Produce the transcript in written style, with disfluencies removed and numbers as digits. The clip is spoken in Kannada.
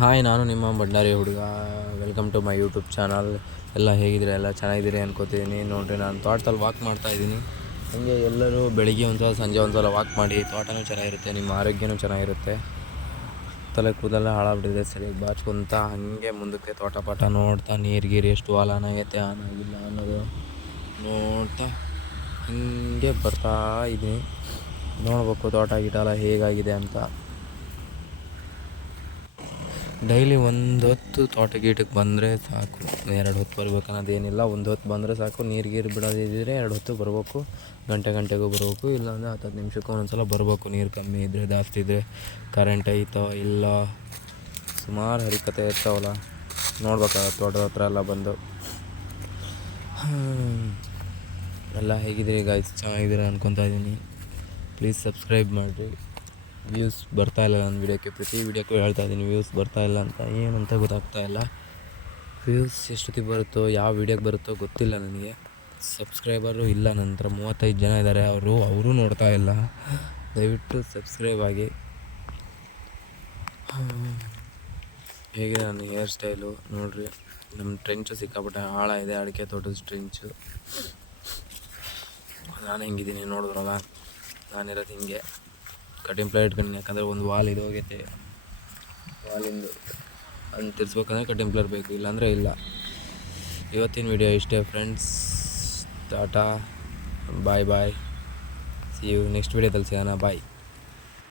ಹಾಯ್, ನಾನು ನಿಮ್ಮ ಭಂಡಾರಿ ಹುಡುಗ. Welcome to my YouTube channel. ಎಲ್ಲ ಹೇಗಿದ್ದೀರಾ? ಎಲ್ಲ ಚೆನ್ನಾಗಿದ್ದೀರಿ ಅನ್ಕೋತಿದ್ದೀನಿ. ನೋಡಿರಿ, ನಾನು ತೋಟದಲ್ಲಿ ವಾಕ್ ಮಾಡ್ತಾಯಿದ್ದೀನಿ. ಹಾಗೆ ಎಲ್ಲರೂ ಬೆಳಿಗ್ಗೆ ಒಂದು ಸಲ, ಸಂಜೆ ಒಂದು ಸಲ ವಾಕ್ ಮಾಡಿ. ತೋಟನೂ ಚೆನ್ನಾಗಿರುತ್ತೆ, ನಿಮ್ಮ ಆರೋಗ್ಯನೂ ಚೆನ್ನಾಗಿರುತ್ತೆ. ತಲೆ ಕೂದಲೆಲ್ಲ ಹಾಳಾಗ್ಬಿಟ್ಟಿದೆ, ಸರಿಯಾಗಿ ಬಾಚ್ಕೊಂತ ಹಾಗೆ ಮುಂದಕ್ಕೆ ತೋಟ ಪಾಟ ನೋಡ್ತಾ, ನೀರು ಗೀರು ಎಷ್ಟು ಆನ್ ಆಗೈತೆ, ಆನ್ ಆಗಿಲ್ಲ ಅನ್ನೋದು ನೋಡ್ತಾ ಹಾಗೆ ಬರ್ತಾ ಇದ್ದೀನಿ. ನೋಡ್ಬೇಕು ತೋಟ ಗೀಟ ಎಲ್ಲ ಹೇಗಾಗಿದೆ ಅಂತ. ಡೈಲಿ ಒಂದು ಹೊತ್ತು ತೋಟ ಗೀಟಕ್ಕೆ ಬಂದರೆ ಸಾಕು. 2 ಹೊತ್ತು ಬರ್ಬೇಕು ಅನ್ನೋದೇನಿಲ್ಲ. ಒಂದು ಹೊತ್ತು ಬಂದರೆ ಸಾಕು. ನೀರು ಗೀರು ಬಿಡೋದಿದ್ದರೆ 2 ಹೊತ್ತು ಬರ್ಬೇಕು. ಗಂಟೆಗೂ ಬರಬೇಕು. ಇಲ್ಲಾಂದರೆ 10 ನಿಮಿಷಕ್ಕೂ ಒಂದೊಂದು ಸಲ ಬರಬೇಕು. ನೀರು ಕಮ್ಮಿ ಇದ್ದರೆ, ಜಾಸ್ತಿ ಇದ್ದರೆ, ಕರೆಂಟ್ ಐತೋ ಇಲ್ಲ, ಸುಮಾರು ಹರಿಕತೆ ಇರ್ತಾವಲ್ಲ, ನೋಡ್ಬೇಕಾಗತ್ತೆ ತೋಟದ ಹತ್ರ ಎಲ್ಲ ಬಂದು. ಎಲ್ಲ ಹೇಗಿದ್ದೀರಿ ಗಾಯ್ಸ್? ಚೆನ್ನಾಗಿದ್ದೀರಾ ಅನ್ಕೊತಾ ಇದ್ದೀನಿ. ಪ್ಲೀಸ್ ಸಬ್ಸ್ಕ್ರೈಬ್ ಮಾಡಿರಿ. ವ್ಯೂಸ್ ಬರ್ತಾಯಿಲ್ಲ ನನ್ನ ವೀಡಿಯೋಕ್ಕೆ. ಪ್ರತಿ ವೀಡಿಯೋಕ್ಕೂ ಹೇಳ್ತಾ ಇದ್ದೀನಿ ವ್ಯೂಸ್ ಬರ್ತಾಯಿಲ್ಲ ಅಂತ. ಏನಂತ ಗೊತ್ತಾಗ್ತಾಯಿಲ್ಲ. ವ್ಯೂಸ್ ಎಷ್ಟೊತ್ತಿಗೆ ಬರುತ್ತೋ, ಯಾವ ವೀಡಿಯೋಕ್ಕೆ ಬರುತ್ತೋ ಗೊತ್ತಿಲ್ಲ ನನಗೆ. ಸಬ್ಸ್ಕ್ರೈಬರು ಇಲ್ಲ ನನ್ನ ಹತ್ರ. 35 ಜನ ಇದ್ದಾರೆ. ಅವರು ನೋಡ್ತಾ ಇಲ್ಲ. ದಯವಿಟ್ಟು ಸಬ್ಸ್ಕ್ರೈಬ್ ಆಗಿ. ಹೇಗಿದೆ ನನ್ನ ಹೇರ್ ಸ್ಟೈಲು ನೋಡಿರಿ. ನಮ್ಮ ಟ್ರೆಂಚು ಸಿಕ್ಕಾಪಟ್ಟೆ ಆಳ ಇದೆ, ಅಡಿಕೆ ತೋಟದ ಟ್ರೆಂಚು. ನಾನು ಹೆಂಗಿದ್ದೀನಿ ನೋಡಿದ್ರಲ್ಲ, ನಾನಿರೋದು ಹಿಂಗೆ. ಕಟಿಂಗ್ ಪ್ಲೇಟ್ ಇಟ್ಕೊಂಡು, ಯಾಕಂದರೆ ಒಂದು ವಾಲ್ ಇದು ಹೋಗೈತೆ. ವಾಲಿಂದು ಅದನ್ನು ತಿರ್ಸ್ಬೇಕಂದ್ರೆ ಕಟಿಂಗ್ ಪ್ಲೇಟ್ ಬೇಕು, ಇಲ್ಲಾಂದರೆ ಇಲ್ಲ. ಇವತ್ತಿನ ವಿಡಿಯೋ ಇಷ್ಟೇ friends. Tata, bye. See you next ವಿಡಿಯೋದಲ್ಲಿ ಸಿಗೋಣ. ಬಾಯ್.